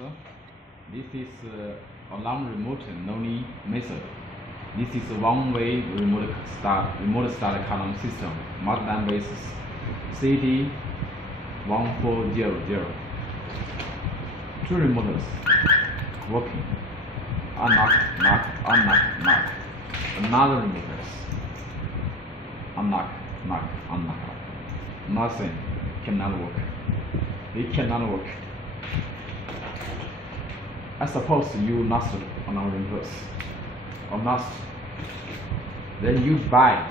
So this is alarm remote no-need method. This is a one-way remote start alarm system. Model number is CD-1400. Two remotes working. Unlock, lock, unlock, lock. Another remote. Unlock, lock, unlock. Nothing cannot work. It cannot work. I suppose you lost alarm remote or lost. Then you buy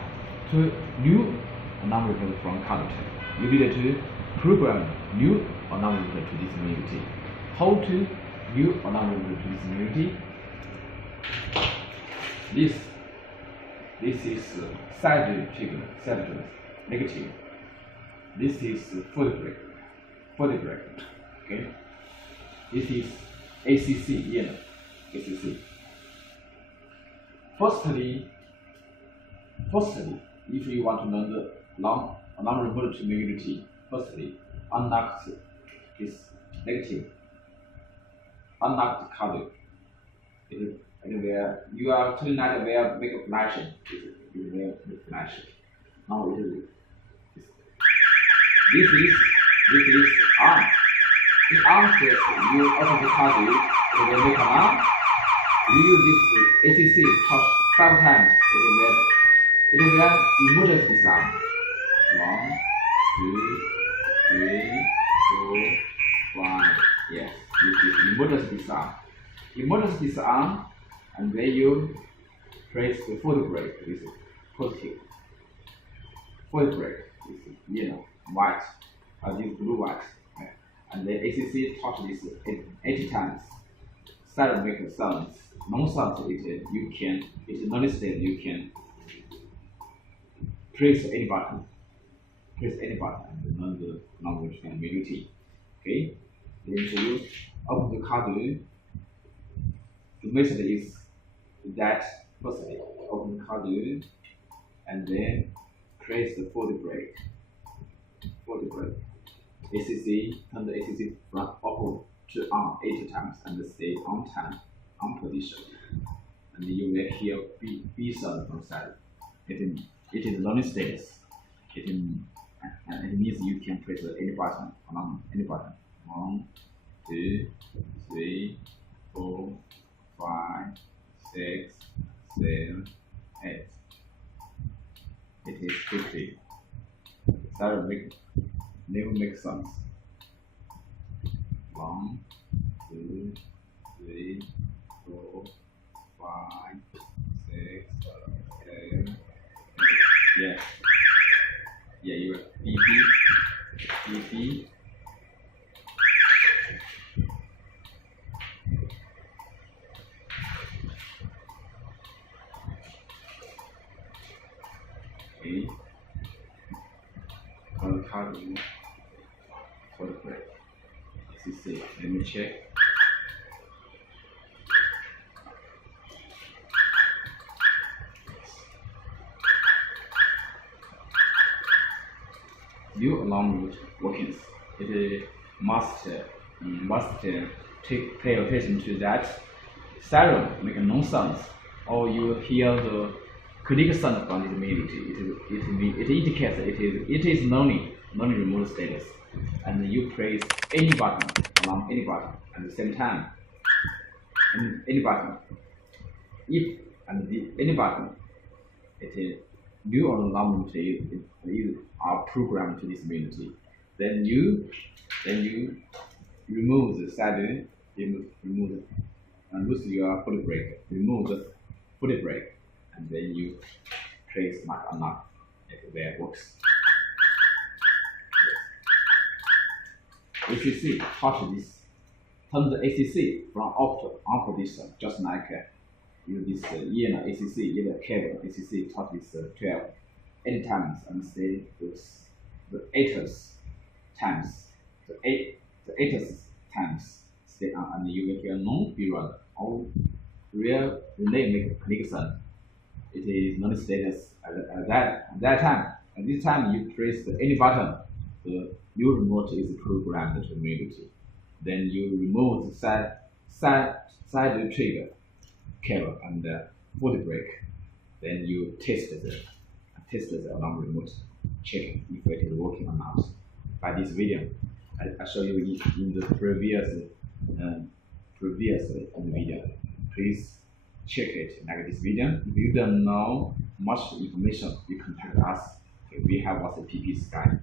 two new alarm remote from Cardot. You need to program new alarm remote to this community. How to new alarm remote to this community? This is side trigger, negative. This is foot brake. Okay. This is ACC, yeah, ACC. Firstly, if you want to learn the alarm remote community, firstly, unlock is negative. Unlock the Cardot. Where you are turning that where make a flashing. It will make flashing. Now it is. This is on. In on case you open the Cardot, it will make alarm. You use this ACC touch 5 times. It will emergency sound. 1, 2, 3, 4, 5. Yes, this is emergency sound. Emergency sound, and when you press the foot brake, this is positive. Foot brake is yellow, white, or this blue white. And the ACC touch this 80 times. Siren make sounds. No sounds it it's non-state. You can press any button. And learn the language and community. Okay. Then you open the Cardot. The method is that firstly open the Cardot and then press the foot brake. ACC, turn the ACC from off to on 80 times and stay on position. And you will hear B sound from side. It is learning status. It means you can press any button. 1, 2, 3, 4, 5, 6, 7, 8. It is 50. Siren never make sounds. 1, 2, 3, 4, 5, 6, 7. Yeah. Yeah, you are BP. Okay. On the Cardot for the brake. ACC. Let me check. New alarm workings. It must pay attention to that. Siren make no sounds, or you hear the click sound from this community. It indicates it is non remote status, and you press any button along any button at the same time. And any button, any button, it is new alarm are programmed to this community. Then you remove the saddle, remove and lose your foot brake. Remove the foot brake, and then you press mark unlock. It works. Yes. ACC touch this. Turn the ACC from off to on position, just like use this ACC, either cable ACC touch this 12 80 times and stay the 8th times. The 8th times stay on, and you will hear no period or real relay make click sound. It is non-status at that time. At this time you press any button, the new remote is programmed to community. Then you remove the side trigger cable and foot brake. Then you test the alarm remote, check if it is working or not. By this video, I show you in the previous video. Please check it like this video. If you don't know much information, you contact us. Okay, we have also PP's guide.